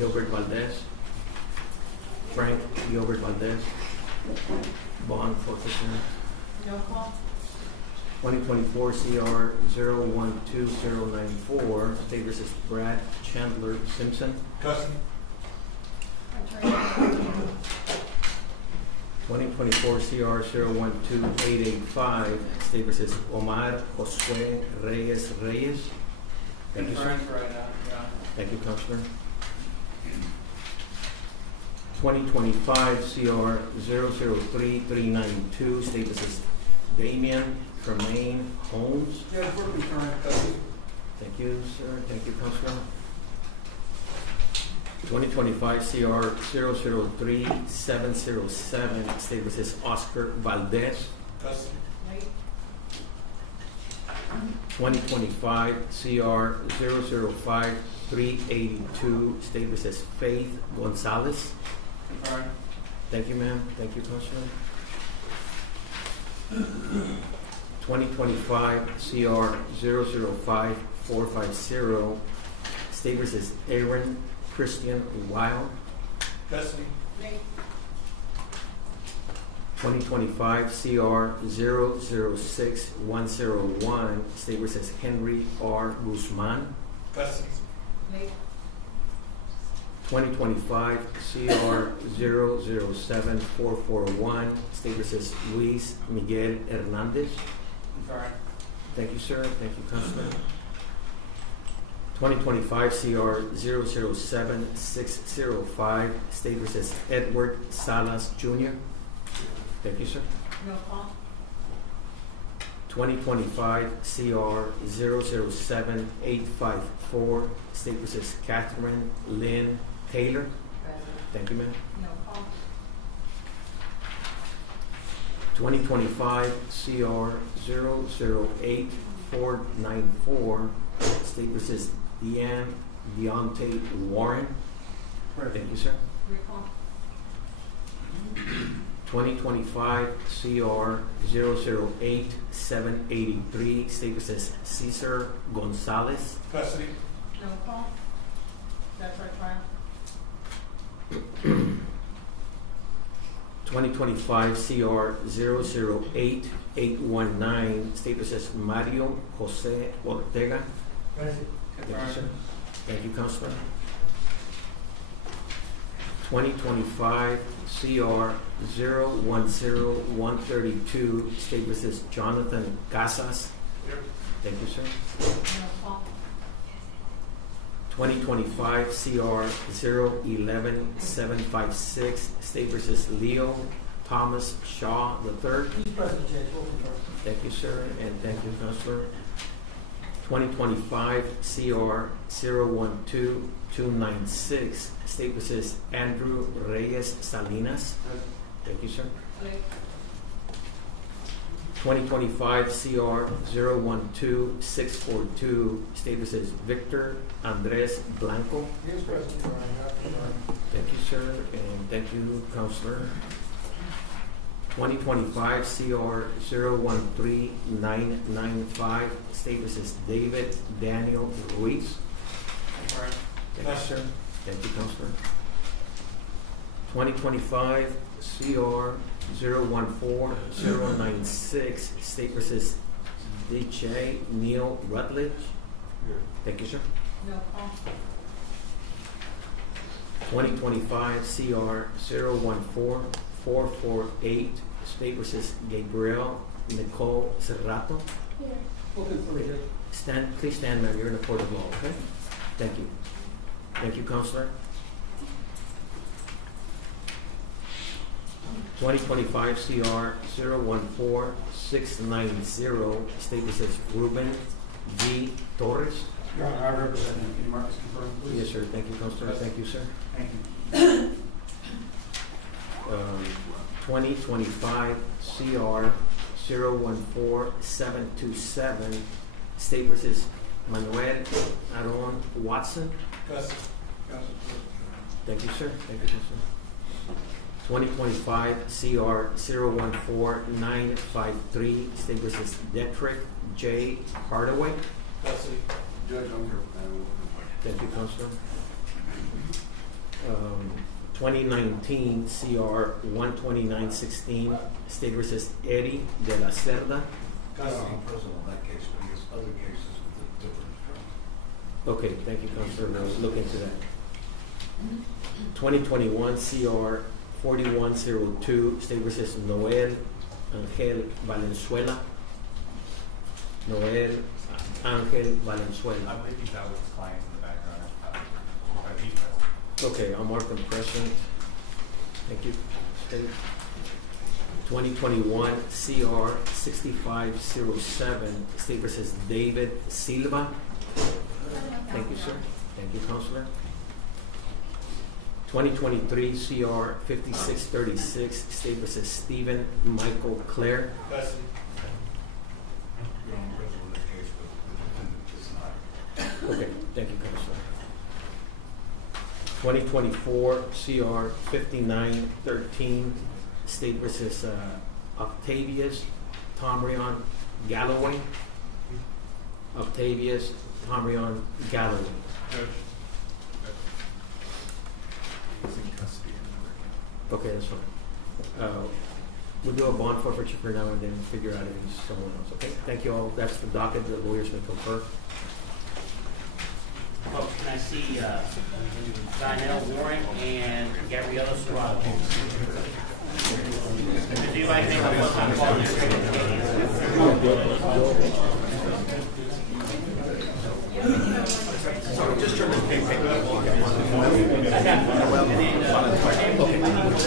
Gilbert Valdez. Frank Gilbert Valdez. Bond forfeiture. No call. 2024 CR 012094, State versus Brad Chandler Simpson. Custody. Attorney. 2024 CR 012885, State versus Omar Josue Reyes Reyes. Thank you, sir. Right now, yeah. Thank you, Counselor. 2025 CR 003392, State versus Damian Tremaine Holmes. Yeah, we're concerned, custody. Thank you, sir. Thank you, Counselor. 2025 CR 003707, State versus Oscar Valdez. Custody. Wait. 2025 CR 005382, State versus Faith Gonzalez. Confirmed. Thank you, ma'am. Thank you, Counselor. 2025 CR 005450, State versus Aaron Christian Wild. Custody. Wait. 2025 CR 006101, State versus Henry R. Guzman. Custody. Wait. 2025 CR 007441, State versus Luis Miguel Hernandez. Confirmed. Thank you, sir. Thank you, Counselor. 2025 CR 007605, State versus Edward Salas Jr. Thank you, sir. No call. 2025 CR 007854, State versus Catherine Lynn Taylor. Present. Thank you, ma'am. No call. 2025 CR 008494, State versus Deontay Warren. Thank you, sir. Recall. 2025 CR 008783, State versus Cesar Gonzalez. Custody. No call. That's our trial. 2025 CR 008819, State versus Mario Jose Ortega. Thank you, sir. Thank you, Counselor. 2025 CR 010132, State versus Jonathan Casas. Here. Thank you, sir. No call. 2025 CR 011756, State versus Leo Thomas Shaw III. He's present, Judge. We'll confirm. Thank you, sir, and thank you, Counselor. 2025 CR 012296, State versus Andrew Reyes Salinas. Thank you, sir. Wait. 2025 CR 012642, State versus Victor Andres Blanco. He is present, Your Honor. Confirmed. Thank you, sir, and thank you, Counselor. 2025 CR 013995, State versus David Daniel Ruiz. Confirmed. Thank you, sir. Thank you, Counselor. 2025 CR 014096, State versus DJ Neil Rutledge. Here. Thank you, sir. No call. 2025 CR 014448, State versus Gabriel Nicole Serrato. Here. We'll confirm, Judge. Please stand, ma'am. You're in a court of law, okay? Thank you. Thank you, Counselor. 2025 CR 014690, State versus Ruben V. Torres. Your Honor, I represent him. Can you mark this confirmed, please? Yes, sir. Thank you, Counselor. Thank you, sir. Thank you. 2025 CR 014727, State versus Manuel Aaron Watson. Custody. Custody. Thank you, sir. Thank you, sir. 2025 CR 014953, State versus Detrick J. Hardaway. Custody. Judge, I'm here. Thank you, Counselor. 2019 CR 12916, State versus Eddie de la Cerda. Counsel in person on that case, but he has other cases with different attorneys. Okay, thank you, Counselor. We'll look into that. 2021 CR 4102, State versus Noel Angel Valenzuela. Noel Angel Valenzuela. I believe he's out with his clients in the background. He's present. Okay, I'll mark them present. Thank you. State. 2021 CR 6507, State versus David Silva. Thank you, sir. Thank you, Counselor. 2023 CR 5636, State versus Stephen Michael Clare. Custody. You're on person on that case, but the defendant is not. Okay, thank you, Counselor. 2024 CR 5913, State versus Octavius Tomrion Galloway. Octavius Tomrion Galloway. Judge. He's in custody. Okay, that's fine. We'll do a bond forfeiture for now and then figure out if he's someone else, okay? Thank you all. That's the docket. The lawyers may confer. Oh, can I see Donnell Warren and Gabriella Serrato? Would you like to make a one-time call? Sorry, just turn the page.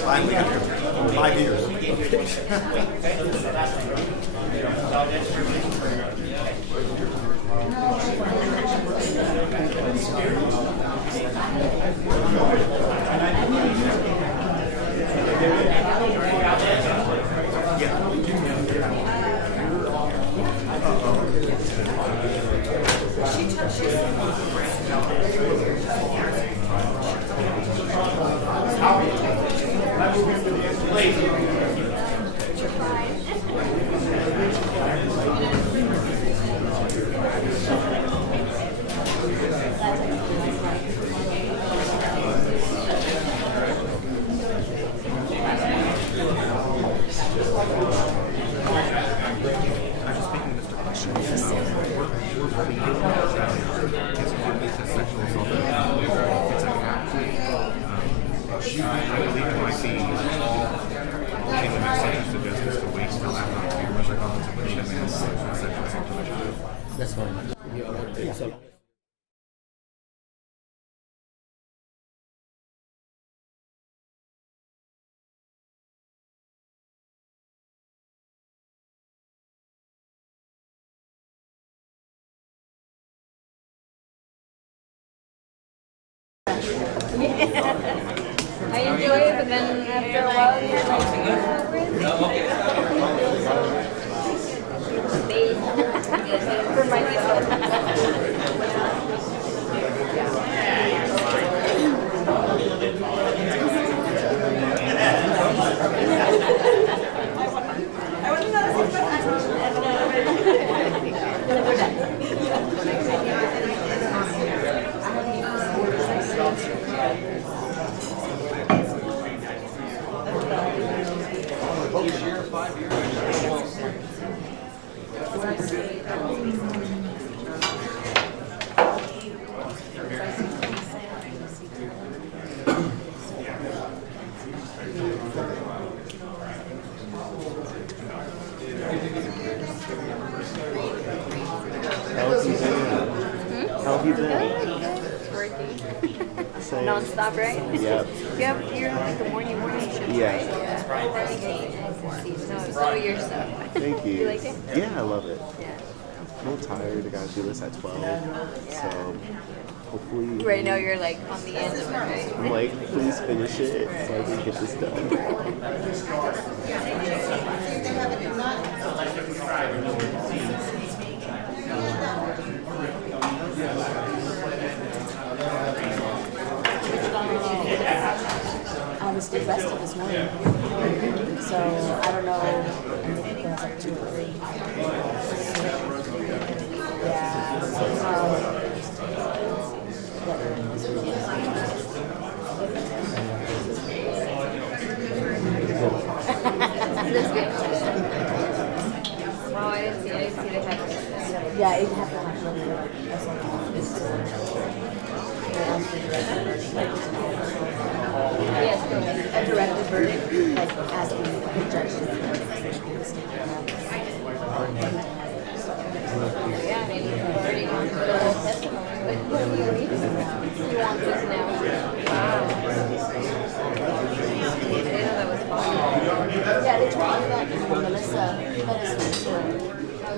Finally, after 5 years. That's fine. Yeah, so- I enjoy it, but then after a while you're like, for myself. How have you been? Working. Same. Non-stop, right? Yep. You're like a morning shift, Yeah. right? So you're so. Thank you. You like it? Yeah, I love it. Yeah. I'm a little tired. I gotta do this at 12. So hopefully. Right now you're like on the end of it, right? I'm like, please finish it so I can get this done. I was arrested this morning, so I don't know. I think it was like 2 or 3. Yeah. asking the judge to be Yeah, I mean, you've already gone through the whole testimony. What do you need? You want this now? Wow. I didn't know that was possible. Yeah, they tried to do that in Melissa too.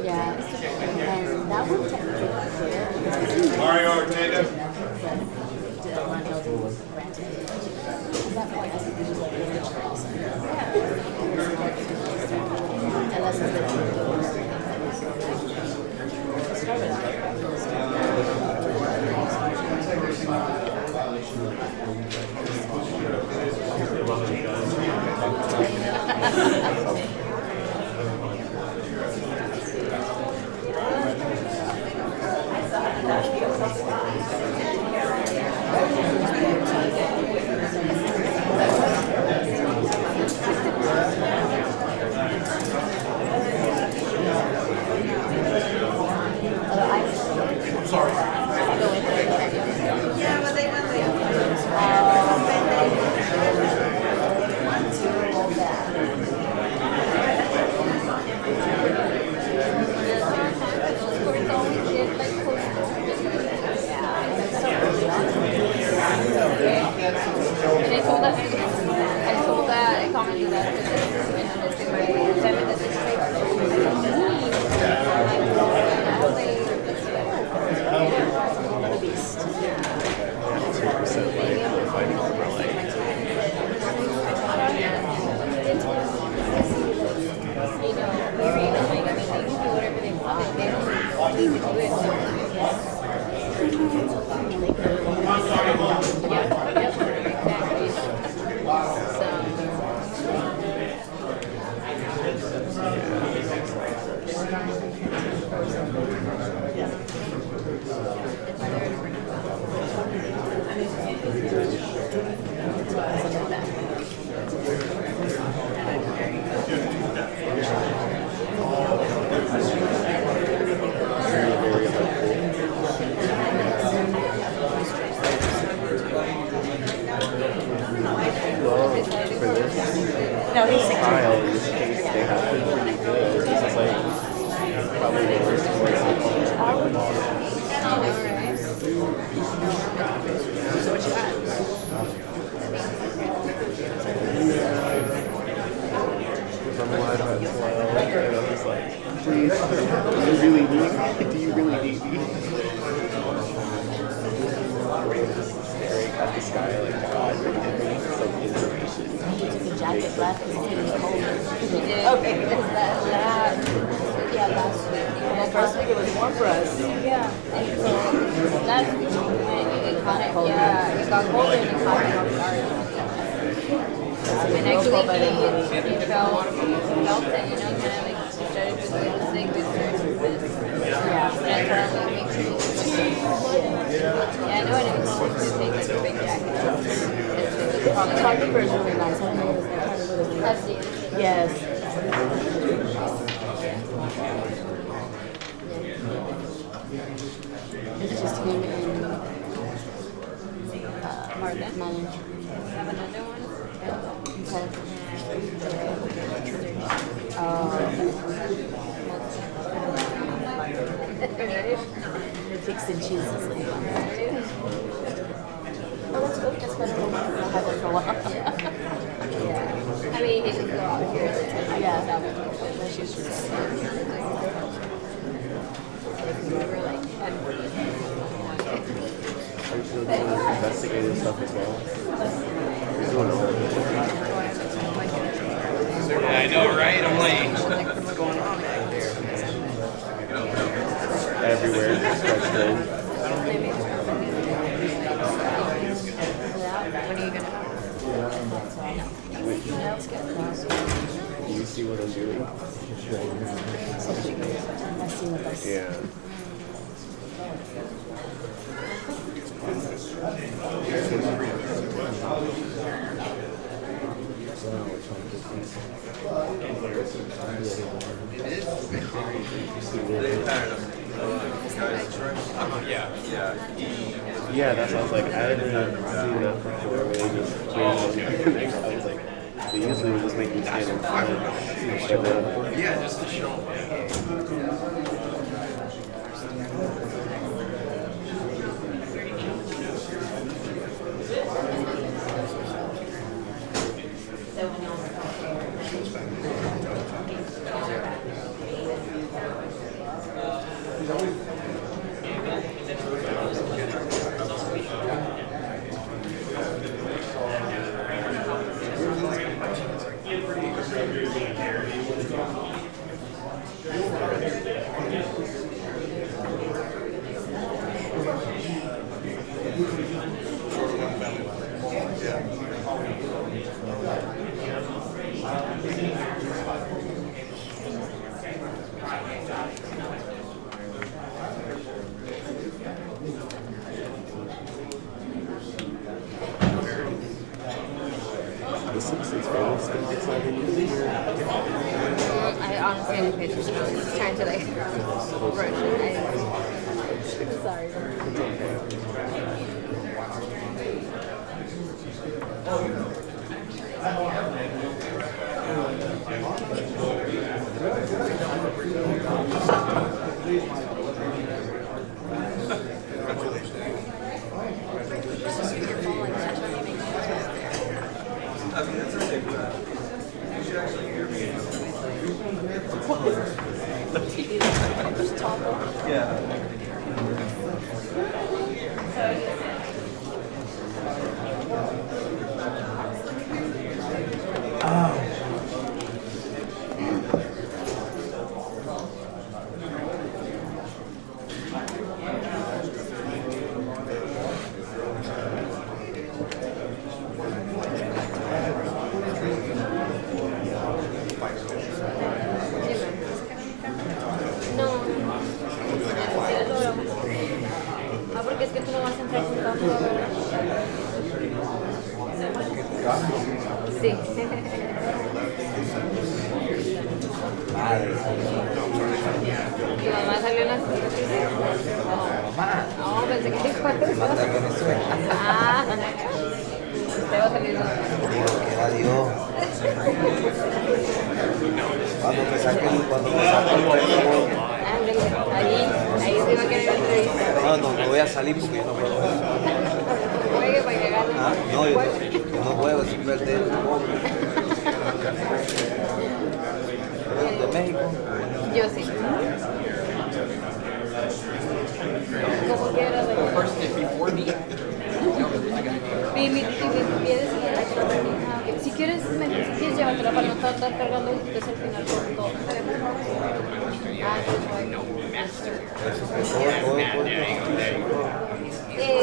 Yeah. And that one technically was clear. Mario Ortega. At that point, I think it was like the original also. Unless it's the started investigative stuff as well. You're doing all of it. Yeah, I know, right? I'm like, What's going on back there? Everywhere, stretched in. When are you gonna? Do you see what I'm doing? Yeah. Yeah, that's what I was like. I hadn't seen that before. Where they just changed it. I was like, They usually would just make me stand in front. Yeah, just to show. The Simpsons famous thing decided to use here. I honestly didn't pay attention. I was just trying to like rush it. I'm sorry. No. Ah, porque es que tú no vas a entrar con tanto, ¿verdad? Sí. Mi mamá salió en las noticias. No, pensé que dijo eso. Manda a Venezuela. Ah, usted va a salir. Adiós. Cuando me saquen el premio. Ahí se va a querer entrevista. No voy a salir porque yo no puedo. Juegue para que gane. Ah, no, yo no juego sin perder. ¿De México? Yo sí. Como quieras. Mi pie decía, si quieres llévatela para no estar cargando después al final con todo.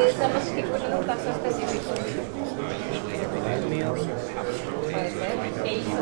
Estamos aquí con un caso específico. Puede ser. ¿Qué hizo?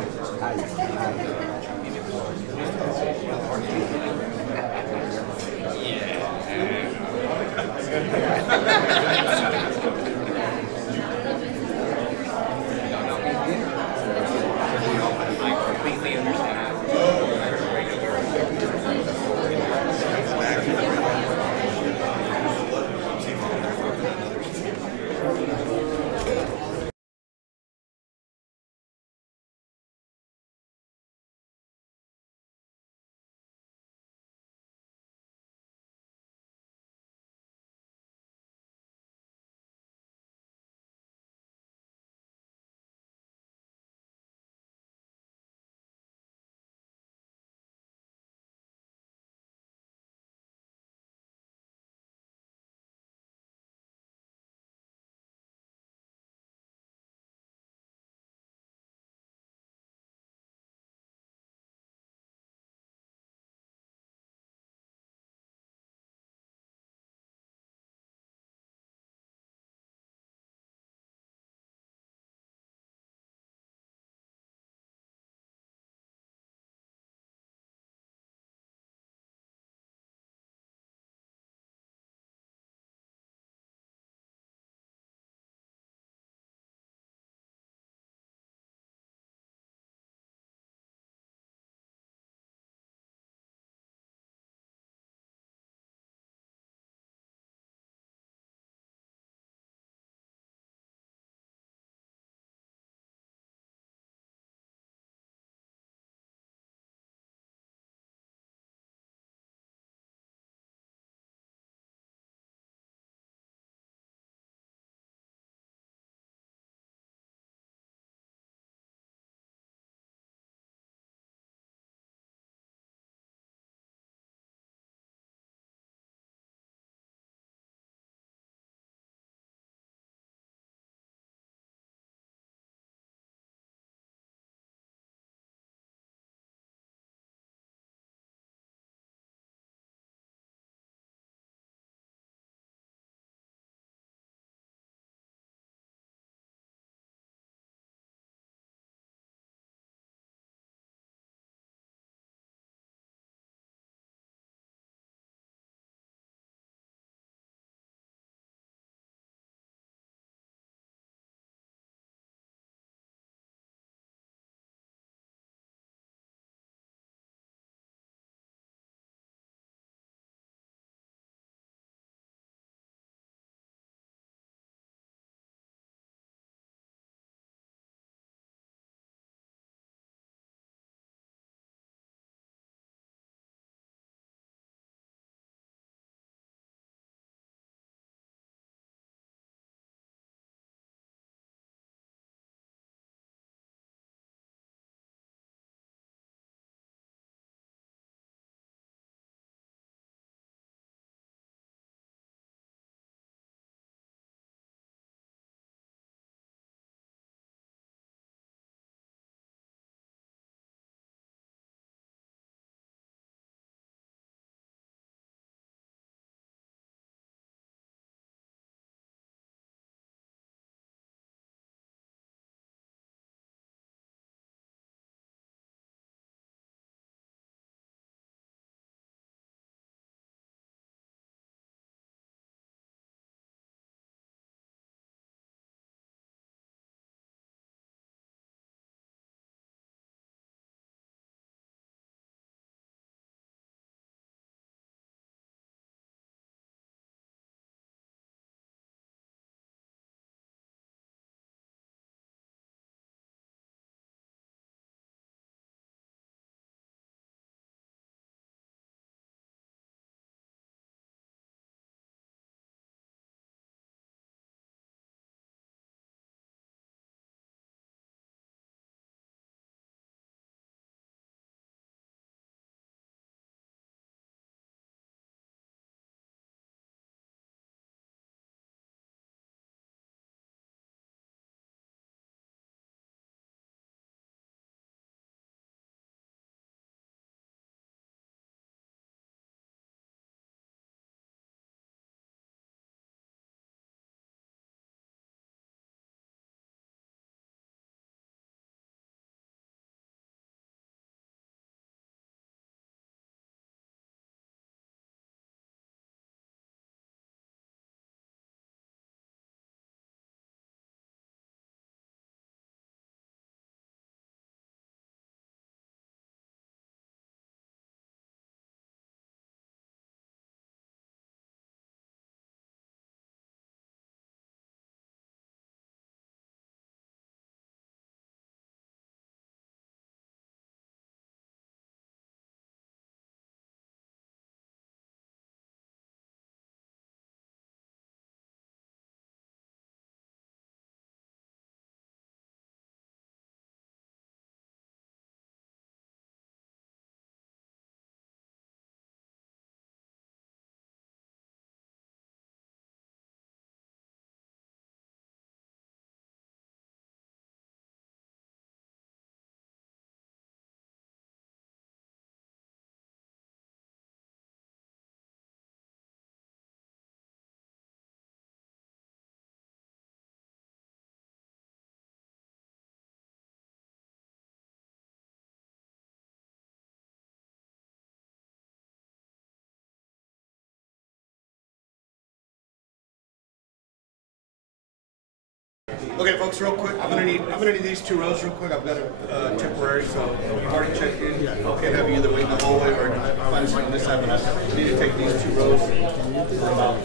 Okay, folks, real quick, I'm gonna need these 2 rows real quick. I've got a temporary, so you've already checked in. Okay, have you either wait in the hallway or find something on this side, but I need to take these 2 rows for about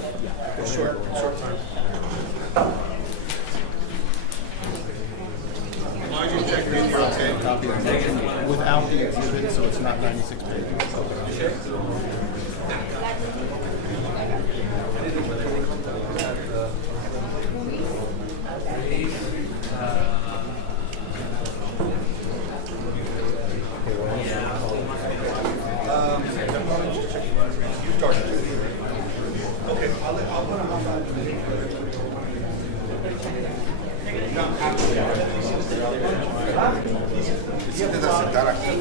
a short time. As long as you checked in, you're okay. Without the exhibit, so it's not 96 pages. You started. Okay, I'll put them outside. Si te das sentar aquí,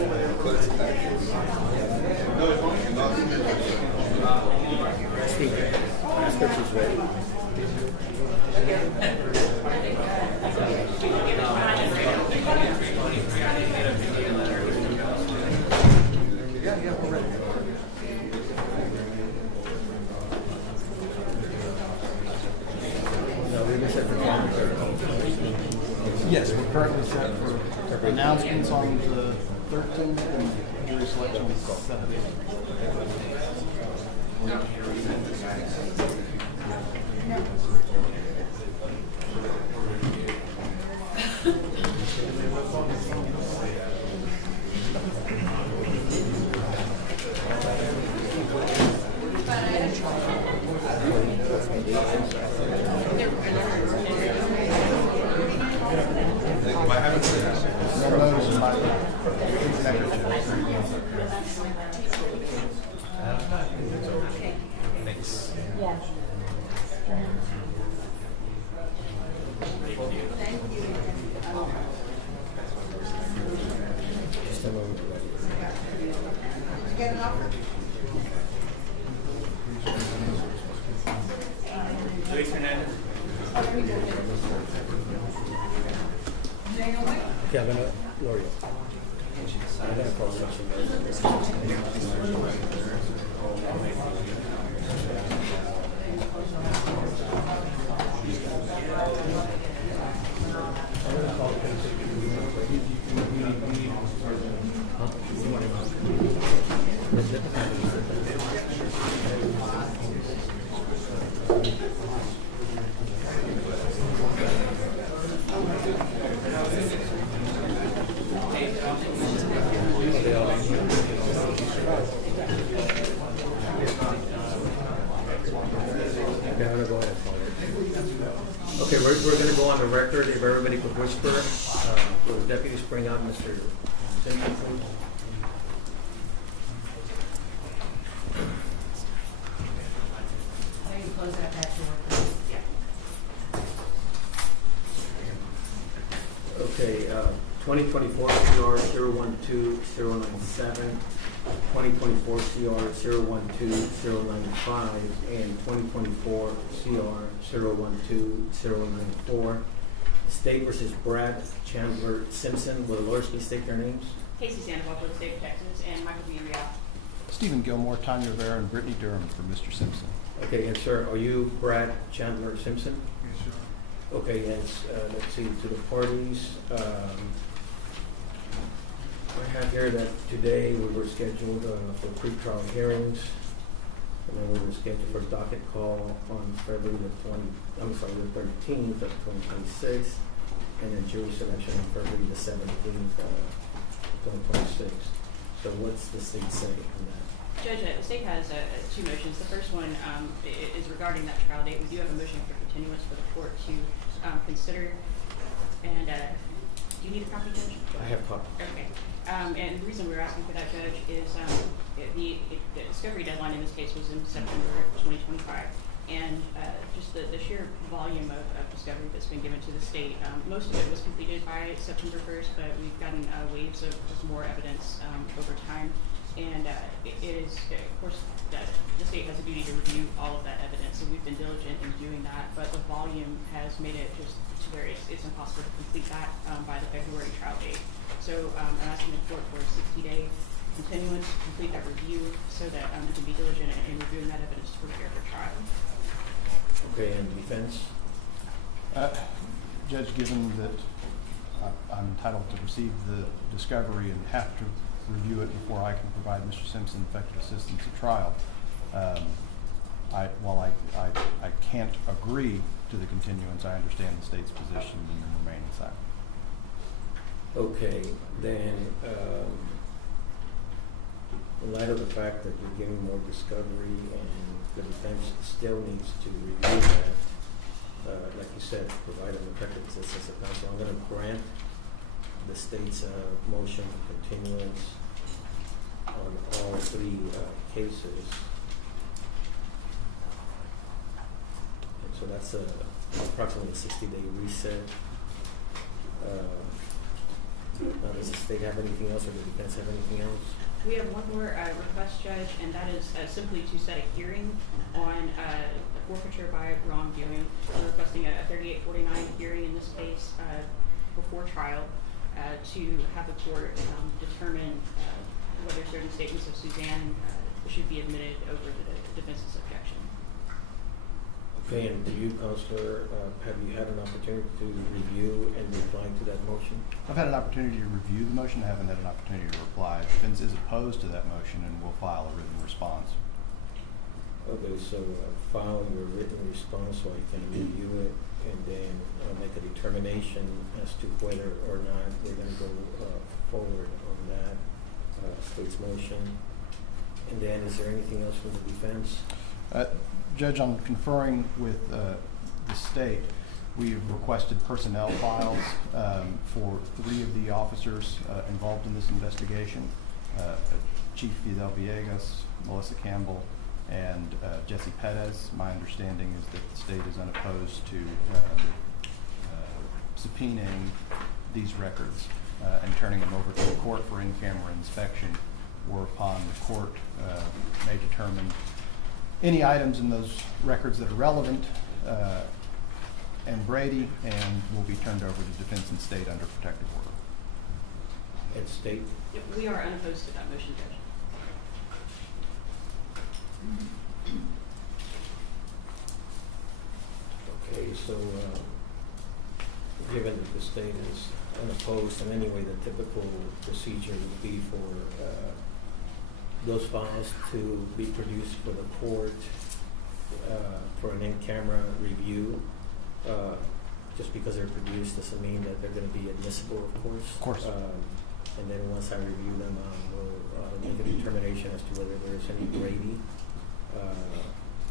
puedes sentar aquí. Transcription's ready. Yeah, we're ready. No, we're set for commentary. Yes, we're currently set for announcements on the 13th and jury selection on the 7th. No notice in my Yeah. Just a moment. Get an offer? Luis Hernandez. Daniel White? Kevin Lorio. I have a problem. Okay, we're going to go on the record. If everybody could whisper, will the deputies bring out Mr. Simpson, please? Now you close that back door. Okay, 2024 CR 012097, 2024 CR 012095, and 2024 CR 012094. State versus Brad Chandler Simpson. Will the lawyers please state their names? Casey Sandoval for the state of Texas and Michael B. Real. Stephen Gilmore, Tanya Rivera, and Brittany Durham for Mr. Simpson. Okay, and sir, are you Brad Chandler Simpson? Yes, sir. Okay, and let's see, to the parties. I have here that today we were scheduled for pretrial hearings, and then we were scheduled for a docket call on February the 13th of 2026, and then jury selection on February the 17th, 2026. So what's the state say on that? Judge, the state has two motions. The first one is regarding that trial date. We do have a motion for continuance for the court to consider. And do you need a copy, Judge? I have copy. Okay. And the reason we're asking for that, Judge, is the discovery deadline in this case was in September 2025. And just the sheer volume of discovery that's been given to the state, most of it was completed by September 1st, but we've gotten waves of more evidence over time. And it is, of course, the state has a duty to review all of that evidence, and we've been diligent in doing that, but the volume has made it just to where it's impossible to complete that by the February trial date. So I'm asking the court for a 60-day continuance to complete that review so that we can be diligent in reviewing that evidence to prepare for trial. Okay, and defense? Judge, given that I'm entitled to receive the discovery and have to review it before I can provide Mr. Simpson effective assistance at trial, while I can't agree to the continuance, I understand the state's position and remain silent. Okay, then, in light of the fact that you're giving more discovery and the defense still needs to review that, like you said, provide an effective assistance of counsel, I'm going to grant the state's motion for continuance on all three cases. And so that's approximately a 60-day reset. Now, does the state have anything else, or the defense have anything else? We have one more request, Judge, and that is simply to set a hearing on forfeiture by wrongdoing. We're requesting a 3849 hearing in this case before trial to have the court determine whether certain statements of Suzanne should be admitted over the defense's objection. Okay, and to you, Counselor, have you had an opportunity to review and reply to that motion? I've had an opportunity to review the motion. I haven't had an opportunity to reply. Defense is opposed to that motion and will file a written response. Okay, so file your written response so I can review it and then make a determination as to whether or not we're going to go forward on that state's motion. And then is there anything else from the defense? Judge, I'm conferring with the state. We've requested personnel files for 3 of the officers involved in this investigation, Chief Fidel Villegas, Melissa Campbell, and Jesse Perez. My understanding is that the state is unopposed to subpoenaing these records and turning them over to the court for in-camera inspection, whereupon the court may determine any items in those records that are relevant and Brady, and will be turned over to defense and state under protective order. And state? Yep, we are unopposed to that motion, Judge. Okay, so given that the state is unopposed in any way, the typical procedure would be for those files to be produced for the court for an in-camera review. Just because they're produced doesn't mean that they're going to be admissible, of course. Of course. And then once I review them, I will make a determination as to whether there's any Brady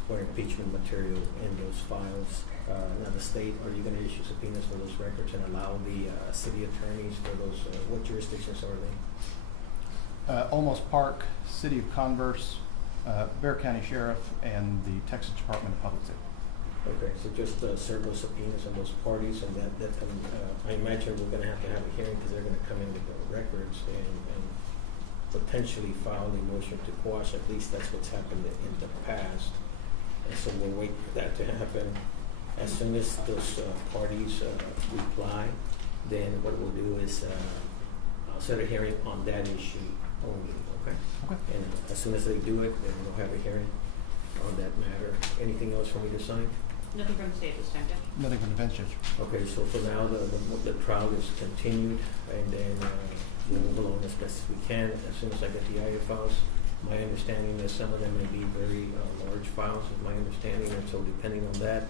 or impeachment material in those files. Now, the state, are you going to issue subpoenas for those records and allow the city attorneys for those? What jurisdictions are they? Almost Park, City of Converse, Bexar County Sheriff, and the Texas Department of Public Safety. Okay, so just serve those subpoenas on those parties, and that I imagine we're going to have a hearing because they're going to come in with the records and potentially file a motion to quash. At least that's what's happened in the past, and so we'll wait for that to happen. As soon as those parties reply, then what we'll do is I'll set a hearing on that issue only. Okay. Okay. And as soon as they do it, then we'll have a hearing on that matter. Anything else for me to sign? Nothing from the state this time, Judge. Nothing from the defense, Judge. Okay, so for now, the trial is continued, and then we'll move along as best as we can. As soon as I get the IA files, my understanding is some of them may be very large files, is my understanding, and so depending on that,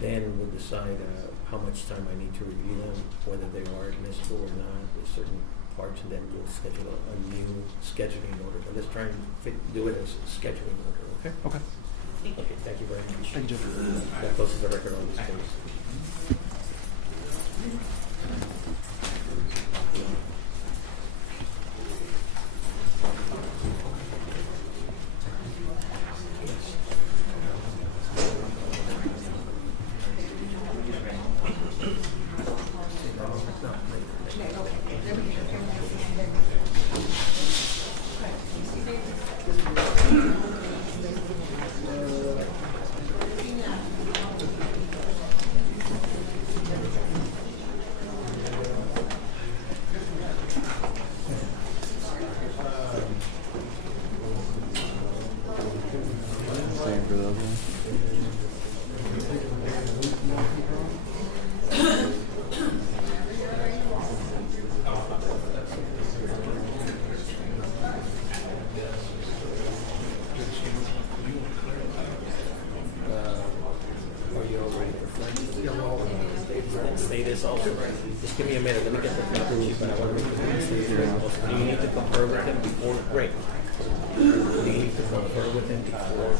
then we'll decide how much time I need to review them, whether they are admissible or not, with certain parts, and then we'll schedule a new scheduling order. But let's try and do it as a scheduling order, okay? Okay. Okay, thank you very much. Thank you, Judge. That closes the record on this case. say this also. Just give me a minute. Let me get the paper sheet, but I want to make sure this is here. Do you need to confer with him before? Great. Do you need to confer with him before?